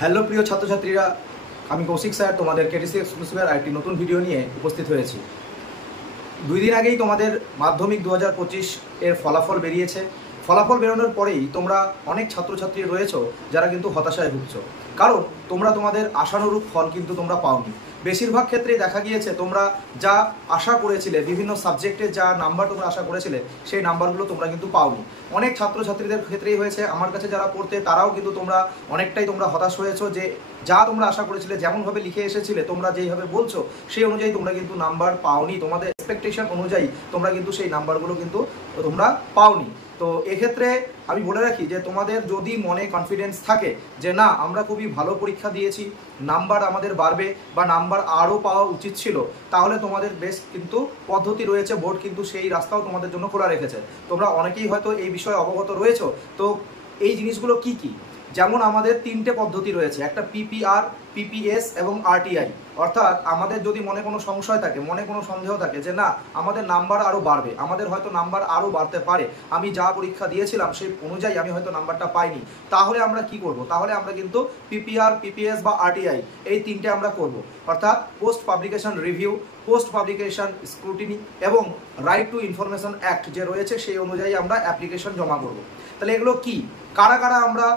Hello প্রিয় ছাত্রছাত্রীরা, আমি কৌশিক স্যার তোমাদের কেটিসি এক্সক্লুসিভের আরেকটি নতুন ভিডিও নিয়ে উপস্থিত হয়েছি। 2 দিন আগেই তোমাদের মাধ্যমিক 2025 এর ফলাফল বেরিয়েছে। ফলাফল বেরোনোর পরেই তোমরা অনেক ছাত্রছাত্রী রয়েছো যারা কিন্তু হতাশায় ভুগছো, কারণ তোমরা তোমাদের আশানুরূপ ফল কিন্তু তোমরা পাওনি। বেশিরভাগ ক্ষেত্রেই দেখা গিয়েছে তোমরা যা আশা করেছিলে, বিভিন্ন সাবজেক্টে যা নাম্বার তোমরা আশা করেছিলে সেই নাম্বারগুলো তোমরা কিন্তু পাওনি। অনেক ছাত্রছাত্রীদের ক্ষেত্রেই হয়েছে, আমার কাছে যারা পড়তে তারাও কিন্তু তোমরা অনেকটাই তোমরা হতাশ হয়েছো যে যা তোমরা আশা করেছিলে, যেমনভাবে লিখে এসেছিলে, তোমরা যেইভাবে বলছো সেই অনুযায়ী তোমরা কিন্তু নাম্বার পাওনি। তোমাদের এক্সপেকটেশন অনুযায়ী তোমরা কিন্তু সেই নাম্বারগুলো কিন্তু তোমরা পাওনি। তো এক্ষেত্রে আমি বলে রাখি যে তোমাদের যদি মনে কনফিডেন্স থাকে যে না আমরা খুবই ভালো পরীক্ষা দিয়েছি, নাম্বার আমাদের বাড়বে বা নাম্বার আরও পাওয়া উচিত ছিল, তাহলে তোমাদের বেশ কিন্তু পদ্ধতি রয়েছে, বোর্ড কিন্তু সেই রাস্তাও তোমাদের জন্য খোলা রেখেছে। তোমরা অনেকেই হয়তো এই বিষয়ে অবগত রয়েছো। তো এই জিনিসগুলো কি কি, যেমন আমাদের 3টে পদ্ধতি রয়েছে, একটা পিপিআর, পিপিএস এবং আরটিআই। অর্থাৎ আমাদের যদি মনে কোনো সংশয় থাকে, মনে কোনো সন্দেহ থাকে যে না আমাদের নাম্বার আরও বাড়বে, আমাদের হয়তো নাম্বার আরও বাড়তে পারে, আমি যা পরীক্ষা দিয়েছিলাম সেই অনুযায়ী আমি হয়তো নাম্বারটা পাইনি, তাহলে আমরা কি করব? তাহলে আমরা কিন্তু পিপিআর, পিপিএস বা আরটিআই এই 3টে আমরা করব। অর্থাৎ post publication review, post publication scrutiny এবং রাইট টু ইনফরমেশন অ্যাক্ট যে রয়েছে সেই অনুযায়ী আমরা অ্যাপ্লিকেশন জমা করব। তাহলে এগুলো কি, কারা কারা আমরা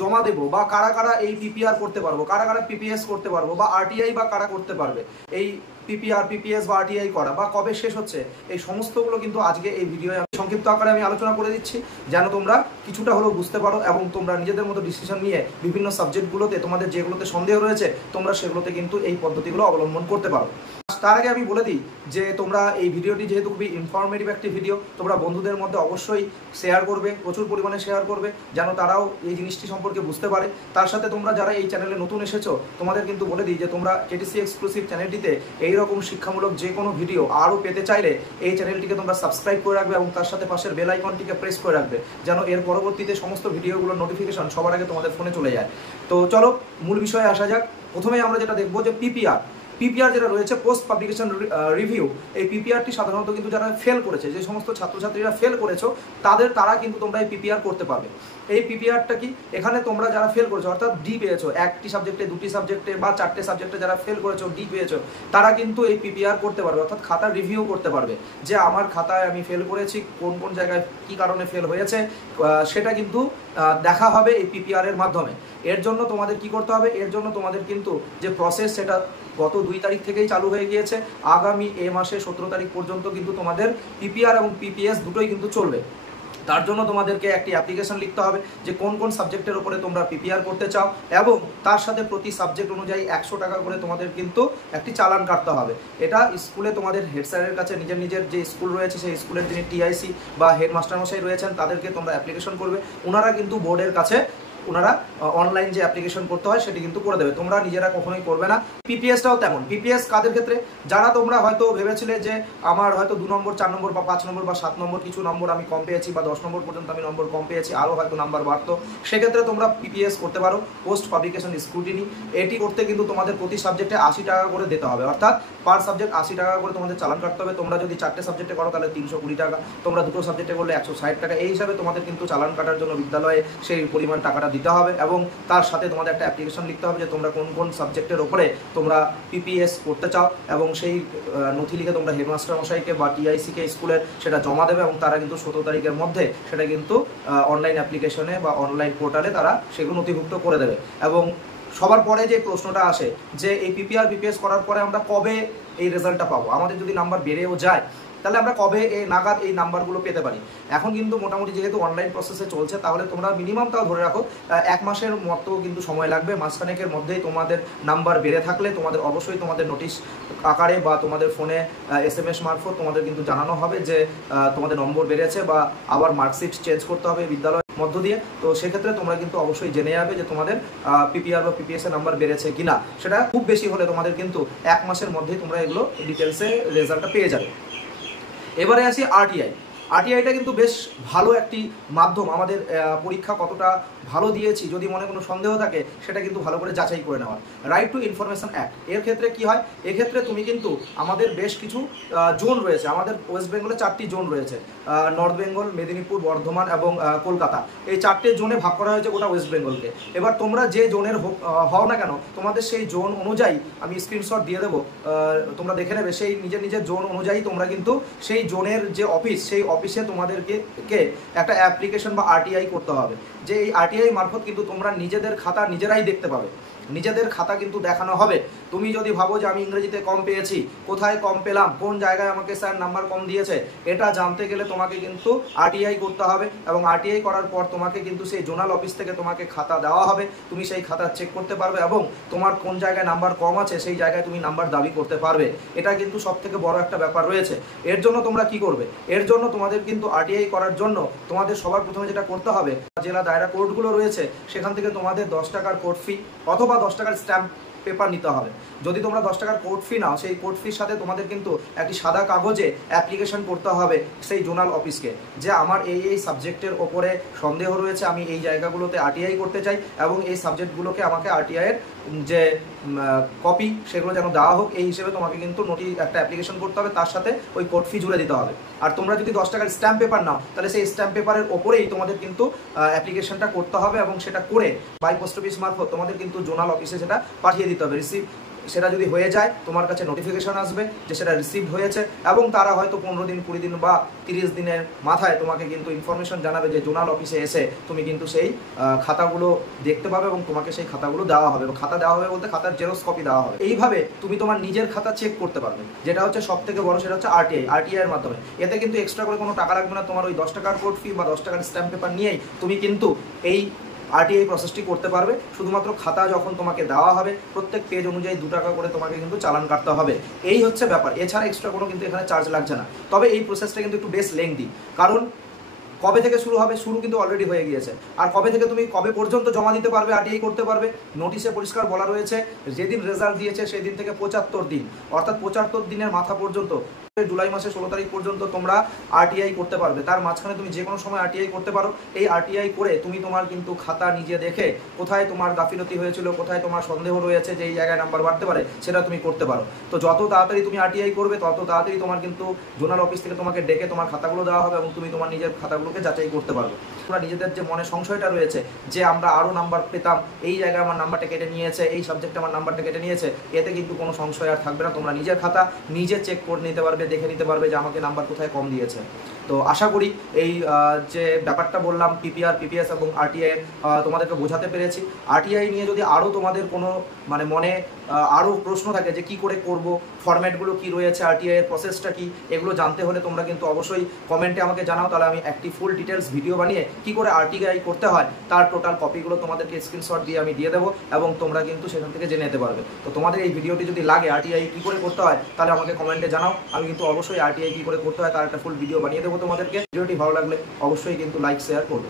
জমা দেবো বা কারা কারা এই পিপিআর করতে পারবো, কারা কারা পিপিএস করতে পারবো বা আরটিআই বা কারা করতে পারবে, এই পিপিআর, পিপিএস বা আরটিআই করা বা কবে শেষ হচ্ছে, এই সমস্তগুলো কিন্তু আজকে এই ভিডিওয়ে সংক্ষিপ্ত আকারে আমি আলোচনা করে দিচ্ছি, যেন তোমরা কিছুটা হলেও বুঝতে পারো এবং তোমরা নিজেদের মতো ডিসিশন নিয়ে বিভিন্ন সাবজেক্টগুলোতে তোমাদের যেগুলোতে সন্দেহ রয়েছে তোমরা সেগুলোতে কিন্তু এই পদ্ধতিগুলো অবলম্বন করতে পারো। তার আগে আমি বলে দিই যে তোমরা এই ভিডিওটি যেহেতু খুবই ইনফরমেটিভ একটি ভিডিও, তোমরা বন্ধুদের মধ্যে অবশ্যই শেয়ার করবে, প্রচুর পরিমাণে শেয়ার করবে, যেন তারাও এই জিনিসটি সম্পর্কে বুঝতে পারে। তার সাথে তোমরা যারা এই চ্যানেলে নতুন এসেছো তোমাদের কিন্তু বলে দিই যে তোমরা কেটিসি এক্সক্লুসিভ চ্যানেলটিতে এইরকম শিক্ষামূলক যে কোনো ভিডিও আরও পেতে চাইলে এই চ্যানেলটিকে তোমরা সাবস্ক্রাইব করে রাখবে এবং তার সাথে পাশের বেল আইকনটিকে প্রেস করে রাখবে, যেন এর পরবর্তীতে সমস্ত ভিডিওগুলোর নোটিফিকেশন সবার আগে তোমাদের ফোনে চলে যায়। তো চলো মূল বিষয়ে আসা যাক। প্রথমেই আমরা যেটা দেখবো যে পিপিআর যেটা রয়েছে, পোস্ট পাবলিকেশন রিভিউ। এই পিপিআরটি সাধারণত কিন্তু যারা ফেল করেছে, যে সমস্ত ছাত্রছাত্রীরা ফেল করেছো তারা কিন্তু তোমরা এই পিপিআর করতে পারবে। এই পিপিআরটা কি, এখানে তোমরা যারা ফেল করেছো অর্থাৎ ডি পেয়েছো, একটি সাবজেক্টে, 2টি সাবজেক্টে বা 4টে সাবজেক্টে যারা ফেল করেছো, ডি পেয়েছো, তারা কিন্তু এই পিপিআর করতে পারবে, অর্থাৎ খাতা রিভিউ করতে পারবে যে আমার খাতায় আমি ফেল করেছি, কোন কোন জায়গায় কী কারণে ফেল হয়েছে সেটা কিন্তু দেখা হবে এই পিপিআর এর মাধ্যমে। এর জন্য তোমাদের কি করতে হবে, এর জন্য তোমাদের কিন্তু যে প্রসেস সেটা গত 2 তারিখ থেকেই চালু হয়ে গিয়েছে। আগামী মাসে 17 তারিখ পর্যন্ত কিন্তু তোমাদের পিপিআর এবং পিপিএস দুটোই কিন্তু চলবে। তার জন্য তোমাদেরকে একটি অ্যাপ্লিকেশন লিখতে হবে যে কোন কোন সাবজেক্টের উপরে তোমরা পিপিআর করতে চাও, এবং তার সাথে প্রতি সাবজেক্ট অনুযায়ী 100 টাকা করে তোমাদের কিন্তু একটি চালান কাটতে হবে। এটা স্কুলে তোমাদের হেড স্যারের কাছে, নিজের নিজের যে স্কুল রয়েছে সেই স্কুলের যিনি টিআইসি বা হেড মাস্টারমশাই রয়েছেন তাদেরকে তোমরা অ্যাপ্লিকেশন করবে, ওনারা কিন্তু বোর্ডের কাছে ওনারা অনলাইন যে অ্যাপ্লিকেশন করতে হয় সেটি কিন্তু করে দেবে, তোমরা নিজেরা কখনোই করবে না। পিপিএসটাও তেমন। পিপিএস কাদের ক্ষেত্রে, যারা তোমরা হয়তো ভেবেছিলে যে আমার হয়তো 2 নম্বর, 4 নম্বর বা 5 নম্বর বা 7 নম্বর কিছু নম্বর আমি কম পেয়েছি বা 10 নম্বর পর্যন্ত আমি নম্বর কম পেয়েছি, আরও হয়তো নাম্বার বাড়তো, সেক্ষেত্রে তোমরা পিপিএস করতে পারো, পোস্ট পাবলিকেশন স্ক্রুটিনি। এটি করতে কিন্তু তোমাদের প্রতি সাবজেক্টে 80 টাকা করে দিতে হবে, অর্থাৎ পার সাবজেক্ট 80 টাকা করে তোমাদের চালান কাটতে হবে। তোমরা যদি 4টে সাবজেক্টে করো তাহলে 320 টাকা, তোমরা 2টো সাবজেক্টে করলে 160 টাকা। এই হিসাবে তোমাদের কিন্তু চালান কাটার জন্য বিদ্যালয়ে সেই পরিমাণ টাকাটা দিতে হবে, এবং তার সাথে তোমাদের একটা অ্যাপ্লিকেশন লিখতে হবে যে তোমরা কোন কোন সাবজেক্টের ওপরে তোমরা পিপিএস করতে চাও, এবং সেই নথি লিখে তোমরা হেডমাস্টার মশাইকে বা টিআইসিকে স্কুলের সেটা জমা দেবে, এবং তারা কিন্তু 17 তারিখের মধ্যে সেটা কিন্তু অনলাইন অ্যাপ্লিকেশনে বা অনলাইন পোর্টালে তারা সেগুলো নথিভুক্ত করে দেবে। এবং সবার পরে যে প্রশ্নটা আসে যে এই পিপিআর, পিপিএস করার পরে আমরা কবে এই রেজাল্টটা পাবো, আমাদের যদি নাম্বার বেড়েও যায় তাহলে আমরা কবে এই নাগাদ এই নাম্বারগুলো পেতে পারি। এখন কিন্তু মোটামুটি যেহেতু অনলাইন প্রসেসে চলছে, তাহলে তোমরা মিনিমাম তাও ধরে রাখো 1 মাসের মতো কিন্তু সময় লাগবে। মাসখানেকের মধ্যেই তোমাদের নাম্বার বেড়ে থাকলে তোমাদের অবশ্যই তোমাদের নোটিশ আকারে বা তোমাদের ফোনে SMS মারফত তোমাদের কিন্তু জানানো হবে যে তোমাদের নম্বর বেড়েছে বা আবার মার্কশিট চেঞ্জ করতে হবে বিদ্যালয়ের মধ্য দিয়ে। তো সেক্ষেত্রে তোমরা কিন্তু অবশ্যই জেনে যাবে যে তোমাদের পিপিআর বা পিপিএস এর নাম্বার বেড়েছে কিনা। সেটা খুব বেশি হলে তোমাদের কিন্তু 1 মাসের মধ্যেই তোমরা এগুলো ডিটেলসে রেজাল্টটা পেয়ে যাবে। এবারে আসি আরটিআই। আরটিআইটা কিন্তু বেশ ভালো একটি মাধ্যম। আমাদের পরীক্ষা কতটা ভালো দিয়েছি যদি মনে কোনো সন্দেহ থাকে সেটা কিন্তু ভালো করে যাচাই করে নেওয়ার। রাইট টু ইনফরমেশন অ্যাক্ট এর ক্ষেত্রে কি হয়, এক্ষেত্রে তুমি কিন্তু আমাদের বেশ কিছু জোন রয়েছে, আমাদের ওয়েস্ট বেঙ্গলে 4টি জোন রয়েছে, নর্থ বেঙ্গল, মেদিনীপুর, বর্ধমান এবং কলকাতা। এই 4টে জোনে ভাগ করা হয়েছে গোটা ওয়েস্ট বেঙ্গলকে। এবার তোমরা যে জোনের হও না কেন, তোমাদের সেই জোন অনুযায়ী আমি স্ক্রিনশট দিয়ে দেবো, তোমরা দেখে নেবে। সেই নিজের নিজের জোন অনুযায়ী তোমরা কিন্তু সেই জোনের যে অফিস, সেই অফিসে তোমাদেরকে একটা অ্যাপ্লিকেশন বা আরটিআই করতে হবে। যে এই আরটিআই মারফত কিন্তু তোমরা নিজেদের খাতা নিজেরাই দেখতে পাবে, নিজেদের খাতা কিন্তু দেখানো হবে। তুমি যদি ভাবো যে আমি ইংরেজিতে কম পেয়েছি, কোথায় কম পেলাম, কোন জায়গায় আমাকে স্যার নাম্বার কম দিয়েছে, এটা জানতে গেলে তোমাকে কিন্তু আরটিআই করতে হবে। এবং আরটিআই করার পর তোমাকে কিন্তু সেই জোনাল অফিস থেকে তোমাকে খাতা দেওয়া হবে, তুমি সেই খাতা চেক করতে পারবে এবং তোমার কোন জায়গায় নাম্বার কম আছে সেই জায়গায় তুমি নাম্বার দাবি করতে পারবে। এটা কিন্তু সব থেকে বড় একটা ব্যাপার রয়েছে। এর জন্য তোমরা কি করবে, এর জন্য তোমাদের কিন্তু আরটিআই করার জন্য তোমাদের সবার প্রথমে যেটা করতে হবে, জেলা দায়রা কোর্টগুলো রয়েছে সেখান থেকে তোমাদের 10 টাকার কোর্ট ফি অথবা 10 টাকার স্ট্যাম্প পেপার নিতে হবে। যদি তোমরা 10 টাকার কোর্ট ফি নাও, সেই কোর্ট ফির সাথে তোমাদের কিন্তু একটি সাদা কাগজে অ্যাপ্লিকেশন করতে হবে সেই জোনাল অফিসকে, যে আমার এই সাবজেক্টের ওপরে সন্দেহ রয়েছে, আমি এই জায়গাগুলোতে আরটিআই করতে চাই এবং এই সাবজেক্টগুলোকে আমাকে আরটিআইয়ের যে কপি সেগুলো যেন দেওয়া হোক। এই হিসেবে তোমাকে কিন্তু একটা অ্যাপ্লিকেশন করতে হবে, তার সাথে ওই কোর্ট ফি জুড়ে দিতে হবে। আর তোমরা যদি 10 টাকার স্ট্যাম্প পেপার নাও, তাহলে সেই স্ট্যাম্প পেপারের ওপরেই তোমাদের কিন্তু অ্যাপ্লিকেশনটা করতে হবে এবং সেটা করে বাই পোস্ট অফিস মারফত তোমাদের কিন্তু জোনাল অফিসে সেটা পাঠিয়ে দিতে হবে। রিসিভ সেটা যদি হয়ে যায় তোমার কাছে নোটিফিকেশন আসবে যে সেটা রিসিভড হয়েছে এবং তারা হয়তো 15 দিন, 20 দিন বা 30 দিনের মাথায় তোমাকে কিন্তু ইনফরমেশন জানাবে যে জোনাল অফিসে এসে তুমি কিন্তু সেই খাতাগুলো দেখতে পাবে এবং তোমাকে সেই খাতাগুলো দেওয়া হবে। খাতা দেওয়া হবে বলতে খাতার জেরক্স কপি দেওয়া হবে। এইভাবে তুমি তোমার নিজের খাতা চেক করতে পারবে, যেটা হচ্ছে সব থেকে বড়, সেটা হচ্ছে আরটিআই এর মাধ্যমে। এতে কিন্তু এক্সট্রা করে কোনো টাকা লাগবে না, তোমার ওই 10 টাকার কোর্ট ফি বা 10 টাকার স্ট্যাম্প পেপার নিয়েই তুমি কিন্তু এই আরটিআই প্রসেসটি করতে পারবে। শুধুমাত্র খাতা যখন তোমাকে দেওয়া হবে, প্রত্যেক পেজ অনুযায়ী 2 টাকা করে তোমাকে কিন্তু চালান কাটতে হবে। এই হচ্ছে ব্যাপার, এছাড়া এক্সট্রা কোনো কিন্তু এখানে চার্জ লাগছে না। তবে এই প্রসেসটা কিন্তু একটু বেশ লেংদি, কারণ কবে থেকে শুরু হবে, শুরু কিন্তু অলরেডি হয়ে গিয়েছে। আর কবে থেকে তুমি কবে পর্যন্ত জমা দিতে পারবে, আরটিআই করতে পারবে, নোটিশে পরিষ্কার বলা রয়েছে যেদিন রেজাল্ট দিয়েছে সেই দিন থেকে 75 দিন, অর্থাৎ 75 দিনের মাথা পর্যন্ত, জুলাই মাসের 16 তারিখ পর্যন্ত তোমরা আরটিআই করতে পারবে। তার মাঝখানে তুমি যে কোনো সময় আরটিআই করতে পারো। এই আরটিআই করে তুমি তোমার কিন্তু খাতা নিজে দেখে কোথায় তোমার গাফিলতি হয়েছিল, কোথায় তোমার সন্দেহ রয়েছে যে এই জায়গায় নাম্বার বাড়তে পারে, সেটা তুমি করতে পারো। তো যত তাড়াতাড়ি তুমি আরটিআই করবে তত তাড়াতাড়ি তোমার কিন্তু জোনাল অফিস থেকে তোমাকে ডেকে তোমার খাতাগুলো দেওয়া হবে এবং তুমি তোমার নিজের খাতাগুলোকে যাচাই করতে পারবে। তোমরা নিজেদের যে মনে সংশয়টা রয়েছে যে আমরা আরও নাম্বার পেতাম, এই জায়গায় আমার নাম্বারটা কেটে নিয়েছে, এই সাবজেক্টে আমার নাম্বারটা কেটে নিয়েছে, এতে কিন্তু কোনো সংশয় আর থাকবে না। তোমরা নিজের খাতা নিজে চেক করে নিতে পারবে, দেখে নিতে পারবে যে আমাকে নাম্বার কোথায় কম দিয়েছে। তো আশা করি এই যে ব্যাপারটা বললাম পিপিআর, পিপিএস এবং আরটিআই তোমাদেরকে বোঝাতে পেরেছি। আরটিআই নিয়ে যদি আরও তোমাদের কোনো মনে আরও প্রশ্ন থাকে যে কি করে করব, ফরম্যাটগুলো কি রয়েছে, আরটিআই এর প্রসেসটা কি, এগুলো জানতে হলে তোমরা কিন্তু অবশ্যই কমেন্টে আমাকে জানাও। তাহলে আমি একটি ফুল ডিটেলস ভিডিও বানিয়ে কি করে আরটিআই করতে হয় তার টোটাল কপিগুলো তোমাদেরকে স্ক্রিনশট দিয়ে আমি দিয়ে দেবো এবং তোমরা কিন্তু সেখান থেকে জেনে নিতে পারবে। তো তোমাদের এই ভিডিওটি যদি লাগে আরটিআই কি করে করতে হয় তাহলে আমাকে কমেন্টে জানাও। আমি কিন্তু অবশ্যই আরটিআই কি করে করতে হয় তার একটা ফুল ভিডিও বানিয়ে দেবো তোমাদেরকে। ভিডিওটি ভালো লাগলে অবশ্যই কিন্তু লাইক শেয়ার করবে।